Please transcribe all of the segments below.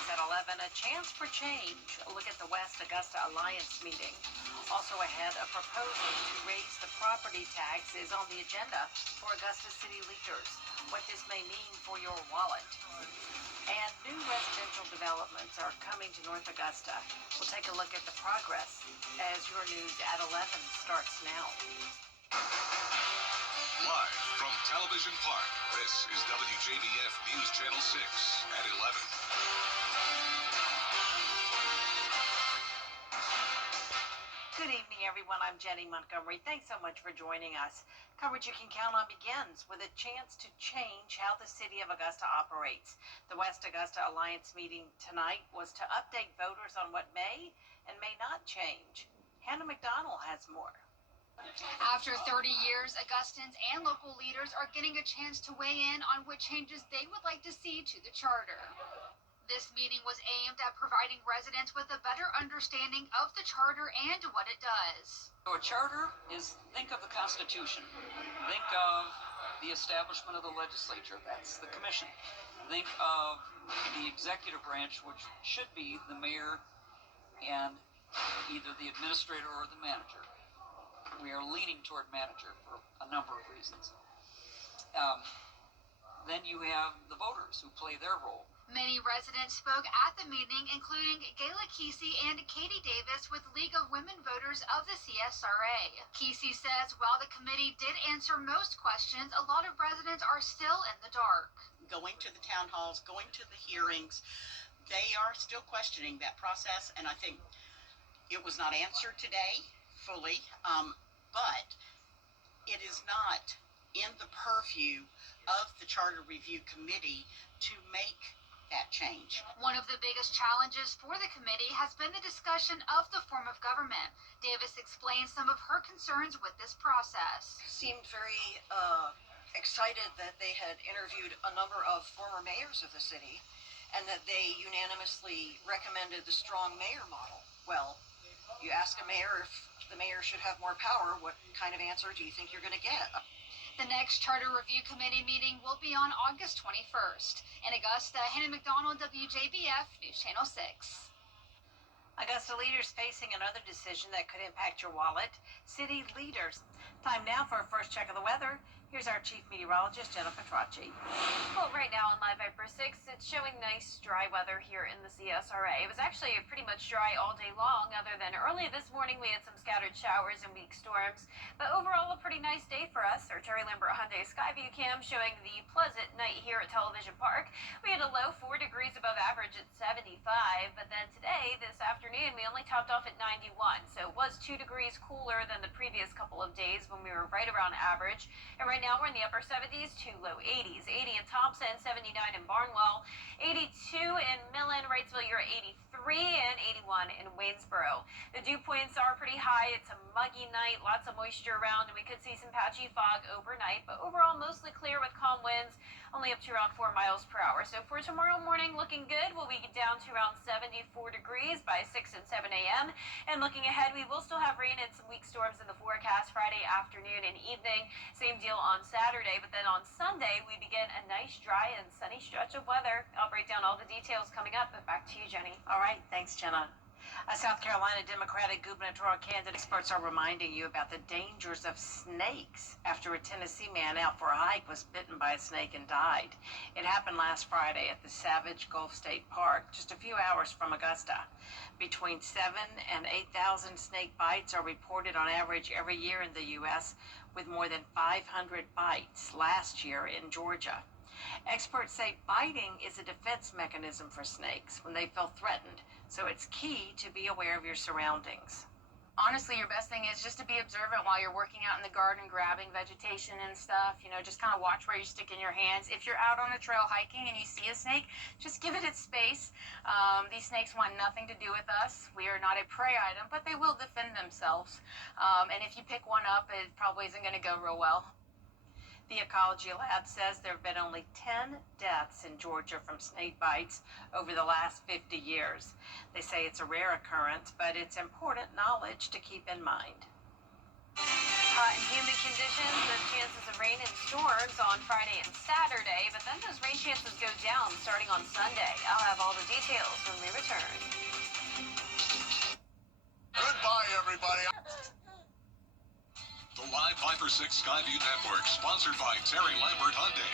mornings at 11, a chance for change. A look at the West Augusta Alliance meeting. Also ahead, a proposal to raise the property tax is on the agenda for Augusta city leaders. What this may mean for your wallet. And new residential developments are coming to North Augusta. We'll take a look at the progress as your news at 11 starts now. Live from Television Park, this is WJBF News Channel 6 at 11. Good evening, everyone. I'm Jenny Montgomery. Thanks so much for joining us. Coverage you can count on begins with a chance to change how the city of Augusta operates. The West Augusta Alliance meeting tonight was to update voters on what may and may not change. Hannah McDonald has more. After 30 years, Augustans and local leaders are getting a chance to weigh in on what changes they would like to see to the charter. This meeting was aimed at providing residents with a better understanding of the charter and what it does. So a charter is, think of the Constitution. Think of the establishment of the legislature. That's the commission. Think of the executive branch, which should be the mayor and either the administrator or the manager. We are leaning toward manager for a number of reasons. Then you have the voters who play their role. Many residents spoke at the meeting, including Gayla Kesey and Katie Davis with League of Women Voters of the CSRA. Kesey says while the committee did answer most questions, a lot of residents are still in the dark. Going to the town halls, going to the hearings, they are still questioning that process, and I think it was not answered today fully, but it is not in the purview of the Charter Review Committee to make that change. One of the biggest challenges for the committee has been the discussion of the form of government. Davis explains some of her concerns with this process. Seemed very excited that they had interviewed a number of former mayors of the city and that they unanimously recommended the strong mayor model. Well, you ask a mayor if the mayor should have more power, what kind of answer do you think you're going to get? The next Charter Review Committee meeting will be on August 21st. In Augusta, Hannah McDonald, WJBF News Channel 6. Augusta leaders facing another decision that could impact your wallet. City leaders. Time now for a first check of the weather. Here's our chief meteorologist, Jennifer Tracci. Well, right now on Live Viper 6, it's showing nice dry weather here in the CSRA. It was actually pretty much dry all day long, other than early this morning we had some scattered showers and weak storms. But overall, a pretty nice day for us. Our Terry Lambert Hyundai Skyview cam showing the pleasant night here at Television Park. We had a low 4 degrees above average at 75, but then today, this afternoon, we only topped off at 91. So it was 2 degrees cooler than the previous couple of days when we were right around average. And right now we're in the upper 70s to low 80s. 80 in Thompson, 79 in Barnwell, 82 in Millen, Wrightsville, you're at 83, and 81 in Waynesboro. The dew points are pretty high. It's a muggy night, lots of moisture around, and we could see some patchy fog overnight, but overall mostly clear with calm winds, only up to around 4 miles per hour. So for tomorrow morning, looking good. We'll be down to around 74 degrees by 6 and 7 a.m. And looking ahead, we will still have rain and some weak storms in the forecast Friday afternoon and evening. Same deal on Saturday, but then on Sunday, we begin a nice, dry, and sunny stretch of weather. I'll break down all the details coming up, but back to you, Jenny. All right, thanks, Jenna. A South Carolina Democratic gubernatorial candidate. Experts are reminding you about the dangers of snakes after a Tennessee man out for a hike was bitten by a snake and died. It happened last Friday at the Savage Gulf State Park, just a few hours from Augusta. Between 7,000 and 8,000 snake bites are reported on average every year in the U.S., with more than 500 bites last year in Georgia. Experts say biting is a defense mechanism for snakes when they feel threatened, so it's key to be aware of your surroundings. Honestly, your best thing is just to be observant while you're working out in the garden, grabbing vegetation and stuff. Just kind of watch where you stick in your hands. If you're out on a trail hiking and you see a snake, just give it its space. These snakes want nothing to do with us. We are not a prey item, but they will defend themselves. And if you pick one up, it probably isn't going to go real well. The Ecology Lab says there have been only 10 deaths in Georgia from snake bites over the last 50 years. They say it's a rare occurrence, but it's important knowledge to keep in mind. hot and humid conditions, those chances of rain and storms on Friday and Saturday, but then those rain chances go down starting on Sunday. I'll have all the details when we return. Goodbye, everybody. The Live 5 for 6 Skyview Network, sponsored by Terry Lambert Hyundai.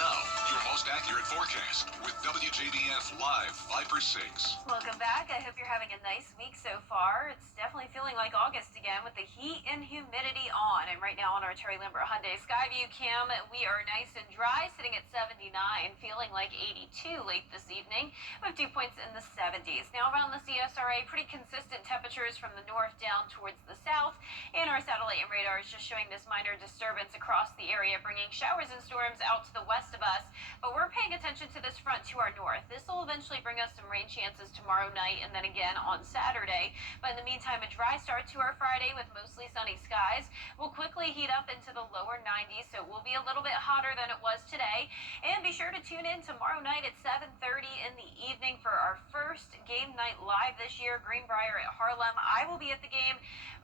Now, your most accurate forecast with WJBF Live 5 for 6. Welcome back. I hope you're having a nice week so far. It's definitely feeling like August again with the heat and humidity on. And right now on our Terry Lambert Hyundai Skyview cam, we are nice and dry, sitting at 79, feeling like 82 late this evening with dew points in the 70s. Now around the CSRA, pretty consistent temperatures from the north down towards the south. And our satellite and radar is just showing this minor disturbance across the area, bringing showers and storms out to the west of us. But we're paying attention to this front to our north. This will eventually bring us some rain chances tomorrow night and then again on Saturday. But in the meantime, a dry start to our Friday with mostly sunny skies. We'll quickly heat up into the lower 90s, so it will be a little bit hotter than it was today. And be sure to tune in tomorrow night at 7:30 in the evening for our first game night live this year, Greenbrier at Harlem. I will be at the game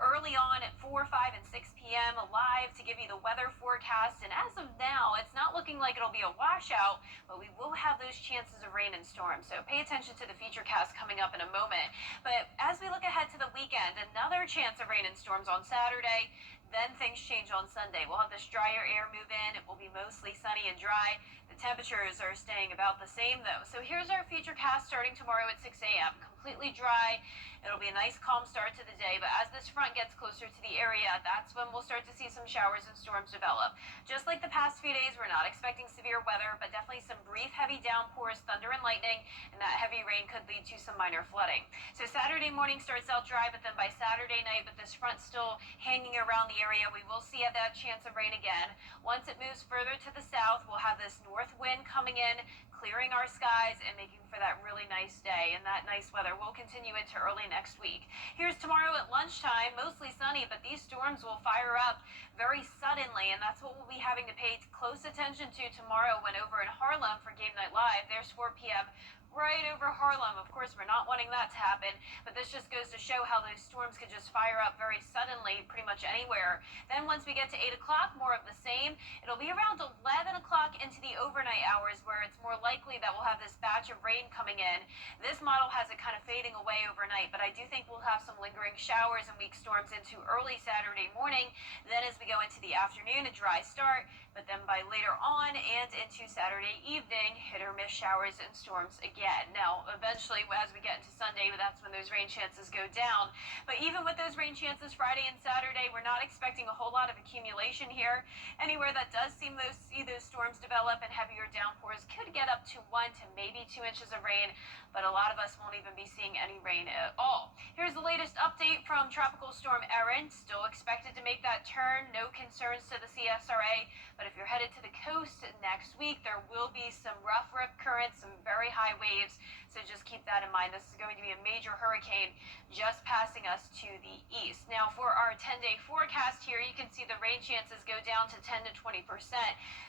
early on at 4, 5, and 6 p.m. live to give you the weather forecast. And as of now, it's not looking like it'll be a washout, but we will have those chances of rain and storms. So pay attention to the feature cast coming up in a moment. But as we look ahead to the weekend, another chance of rain and storms on Saturday. Then things change on Sunday. We'll have this drier air move in. It will be mostly sunny and dry. The temperatures are staying about the same though. So here's our feature cast starting tomorrow at 6 a.m. Completely dry. It'll be a nice calm start to the day, but as this front gets closer to the area, that's when we'll start to see some showers and storms develop. Just like the past few days, we're not expecting severe weather, but definitely some brief heavy downpours, thunder and lightning, and that heavy rain could lead to some minor flooding. So Saturday morning starts out dry, but then by Saturday night, with this front still hanging around the area, we will see that chance of rain again. Once it moves further to the south, we'll have this north wind coming in, clearing our skies and making for that really nice day. And that nice weather will continue into early next week. Here's tomorrow at lunchtime, mostly sunny, but these storms will fire up very suddenly, and that's what we'll be having to pay close attention to tomorrow when over in Harlem for Game Night Live. There's 4 p.m. right over Harlem. Of course, we're not wanting that to happen, but this just goes to show how those storms could just fire up very suddenly pretty much anywhere. Then once we get to 8 o'clock, more of the same. It'll be around 11 o'clock into the overnight hours where it's more likely that we'll have this batch of rain coming in. This model has it kind of fading away overnight, but I do think we'll have some lingering showers and weak storms into early Saturday morning. Then as we go into the afternoon, a dry start, but then by later on and into Saturday evening, hit or miss showers and storms again. Now, eventually, as we get into Sunday, that's when those rain chances go down. But even with those rain chances Friday and Saturday, we're not expecting a whole lot of accumulation here. Anywhere that does see those storms develop and heavier downpours could get up to 1 to maybe 2 inches of rain, but a lot of us won't even be seeing any rain at all. Here's the latest update from Tropical Storm Erin. Still expected to make that turn. No concerns to the CSRA, but if you're headed to the coast next week, there will be some rough rip currents, some very high waves, so just keep that in mind. This is going to be a major hurricane just passing us to the east. Now, for our 10-day forecast here, you can see the rain chances go down to 10 to 20%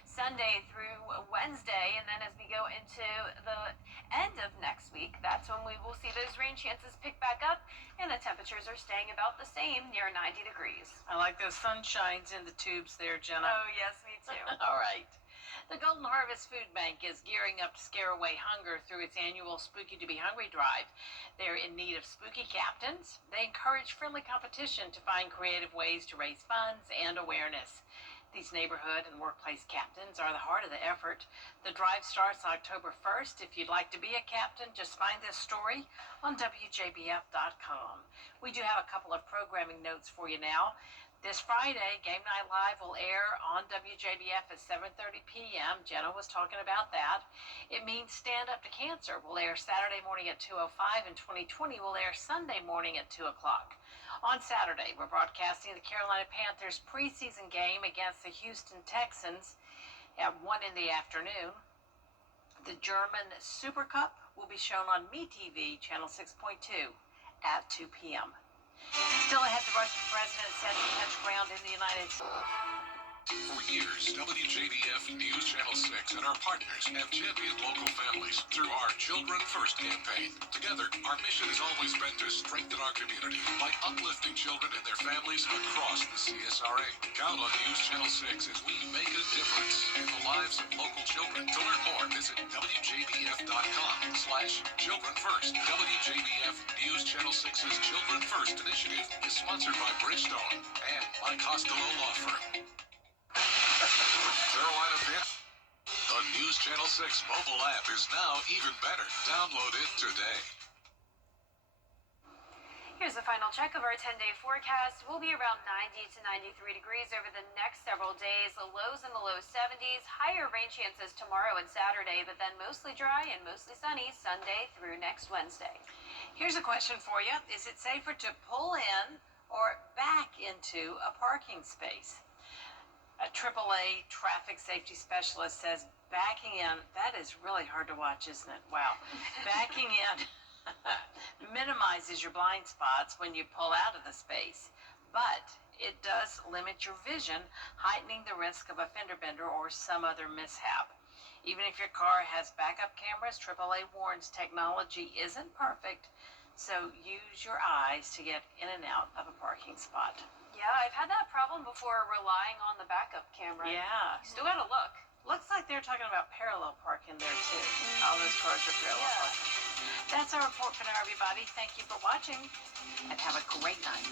Sunday through Wednesday, and then as we go into the end of next week, that's when we will see those rain chances pick back up, and the temperatures are staying about the same, near 90 degrees. I like those sunshines in the tubes there, Jenna. Oh, yes, me too. All right. The Golden Harvest Food Bank is gearing up to scare away hunger through its annual Spooky to be Hungry drive. They're in need of spooky captains. They encourage friendly competition to find creative ways to raise funds and awareness. These neighborhood and workplace captains are the heart of the effort. The drive starts October 1st. If you'd like to be a captain, just find this story on WJBF.com. We do have a couple of programming notes for you now. This Friday, Game Night Live will air on WJBF at 7:30 p.m. Jenna was talking about that. It means Stand Up to Cancer will air Saturday morning at 2:05, and 2020 will air Sunday morning at 2 o'clock. On Saturday, we're broadcasting the Carolina Panthers preseason game against the Houston Texans at 1 in the afternoon. The German Super Cup will be shown on MeTV, channel 6.2, at 2 p.m. Still ahead, the Russian president set to touch ground in the United States. For years, WJBF News Channel 6 and our partners have championed local families through our Children First campaign. Together, our mission has always been to strengthen our community by uplifting children and their families across the CSRA. Count on News Channel 6 as we make a difference in the lives of local children. To learn more, visit WJBF.com/Children First. WJBF News Channel 6's Children First initiative is sponsored by Bridgestone and by Costello Law Firm. Carolina Pit. The News Channel 6 mobile app is now even better. Download it today. Here's a final check of our 10-day forecast. We'll be around 90 to 93 degrees over the next several days. The lows in the low 70s. Higher rain chances tomorrow and Saturday, but then mostly dry and mostly sunny Sunday through next Wednesday. Here's a question for you. Is it safer to pull in or back into a parking space? A AAA traffic safety specialist says backing in, that is really hard to watch, isn't it? Wow. Backing in minimizes your blind spots when you pull out of the space, but it does limit your vision, heightening the risk of a fender bender or some other mishap. Even if your car has backup cameras, AAA warns technology isn't perfect, so use your eyes to get in and out of a parking spot. Yeah, I've had that problem before relying on the backup camera. Yeah. Still gotta look. Looks like they're talking about parallel parking there too. All those cars are parallel parking. That's our report for now, everybody. Thank you for watching and have a great night.